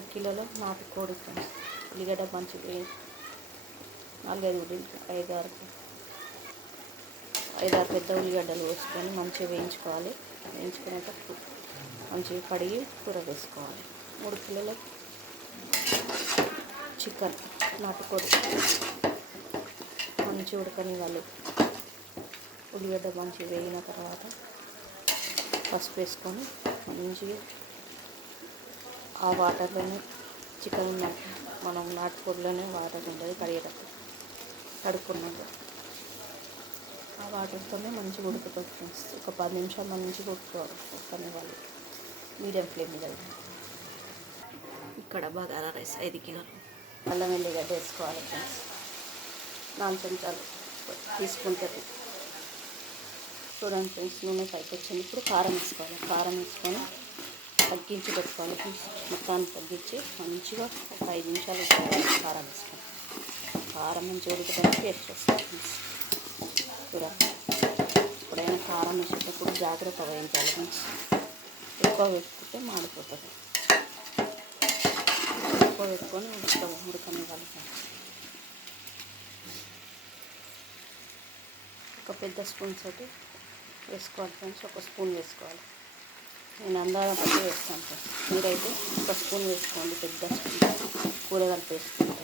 మూడు కిలోల నాటుకోడి ఫ్రెండ్స్. ఉల్లిగడ్డ మంచిగా నాలుగైదు ఉల్లి ఐదు ఆరు ఐదు ఆరు పెద్ద ఉల్లిగడ్డలు వేసుకొని మంచిగా వేయించుకోవాలి. వేయించుకున్నాక మంచిగా కడిగి కూర వేసుకోవాలి. మూడు కిలోల చికెన్ నాటుకోడి మంచి వాళ్ళు ఉల్లిగడ్డ మంచిగా వేగిన తర్వాత పసుపు వేసుకొని మంచిగా ఆ వాటర్లోనే చికెన్ మనం నాటుకోడిలోనే వాటర్ ఉంటుంది కడిగేటప్పుడు కడుక్కున్నాక. ఆ వాటర్తోనే మంచిగా ఉడుకుతుంది ఫ్రెండ్స్. ఒక పది నిమిషాలు మంచిగా ఉడుకోవాలి ఉడకనివ్వాలి మీడియం ఫ్లేమ్ మీద ఇక్కడ బగారా రైస్ ఐదు కిలోలు. అల్లం వెల్లిగడ్డ వేసుకోవాలి ఫ్రెండ్స్. నాలుగు చెంచాలు తీసుకుంటుంది చూడండి ఫ్రెండ్స్ నూనె పైకి వచ్చింది ఇప్పుడు కారం వేసుకోవాలి. కారం వేసుకొని తగ్గించి పెట్టుకోవాలి మొత్తాన్ని తగ్గించి మంచిగా ఒక ఐదు నిమిషాలు కారం వేసుకోవాలి. కారం మంచిగా ఉడుకుతుంది టేస్ట్ వస్తుంది కూర ఎప్పుడైనా కారం వేసేటప్పుడు జాగ్రత్త వహించాలి ఎక్కువ వేసుకుంటే మాడిపోతుంది. ఎక్కువ వేసుకొని ఉడక ఉడకని ఫ్రెండ్స్ ఒక పెద్ద స్పూన్ తోటి వేసుకోవాలి ఫ్రెండ్స్ ఒక స్పూన్ వేసుకోవాలి. నేను అందాజ పట్టి వేస్తాను సార్. మీరైతే ఒక స్పూన్ వేసుకోండి పెద్ద స్పూన్. కూర కలిపేసుకుంటాను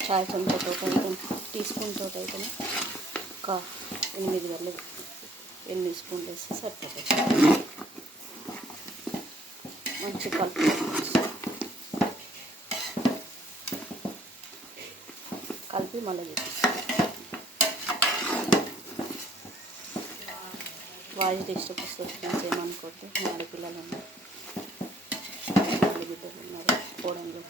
చాయ్ చెంచాతో అయితే టీ స్పూన్తో అయితే ఒక ఎనిమిది గల్లు ఎనిమిది స్పూన్లు వేస్తే సరిపోతుంది మంచి కలుపు. కలిపి మళ్ళీ చూపిస్తాను వాయిస్ డిస్టర్బ్ వస్తుంది ఫ్రెండ్స్ ఏమనుకోవద్దు. మా ఆడపిల్లలు ఉన్నారు ఆడబిడ్డలు ఉన్నారు కోడలు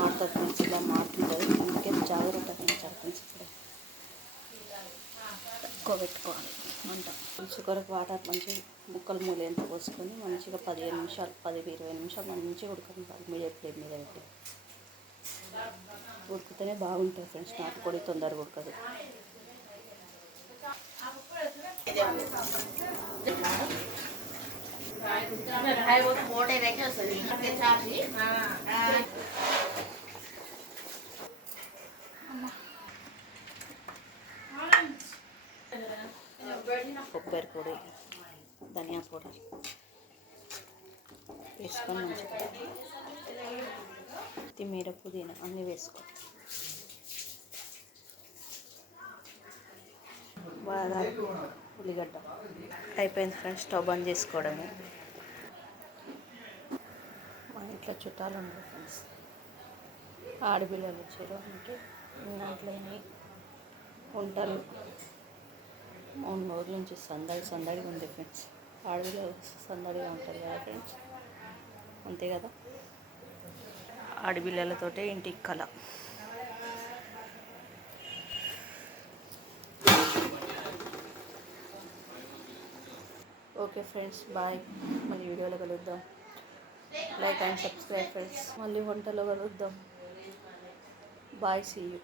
మాట్లాడుతుంది ఫ్రెండ్స్ ఇలా మాట్లాడదు అందుకే జాగ్రత్త పెంచాలి ఫ్రెండ్స్ ఇప్పుడు. తక్కువ పెట్టుకోవాలి మంట కొరకు వాటర్ మంచి ముక్కలు మూలేంత పోసుకొని మంచిగా పదిహేను నిమిషాలు పది ఇరవై నిమిషాలు మంచిగా ఉడకనివ్వాలి. మీడియం ఫ్లేమ్ మీద పెట్టి. ఉడికితేనే బాగుంటుంది ఫ్రెండ్స్. నాటుకోడి తొందరగా ఉడకదు. కొబ్బరి పొడి ధనియా పౌడర్ వేసుకొని మంచిగా కొత్తిమీర పుదీనా అన్నీ వేసుకో. బాగా ఉల్లిగడ్డ అయిపోయింది ఫ్రెండ్స్ స్టవ్ బంద్ చేసుకోవడమే. మా ఇంట్లో చుట్టాలు ఉన్నారు ఫ్రెండ్స్. ఆడపిల్లలు వచ్చారు అంటే దాంట్లోనే వంటలు? మూడు రోజుల నుంచి సందడి సందడిగా ఉంది ఫ్రెండ్స్. ఆడపిల్లలు సందడిగా ఉంటారు కదా ఫ్రెండ్స్. అంతే కదా? ఆడపిల్లలతోటే ఇంటికి కళ ఓకే ఫ్రెండ్స్ బాయ్. మళ్ళీ వీడియోలో కలుద్దాం. లైక్ అండ్ సబ్స్క్రైబ్ ఫ్రెండ్స్ మళ్ళీ వంటలో కలుద్దాం. Bye see you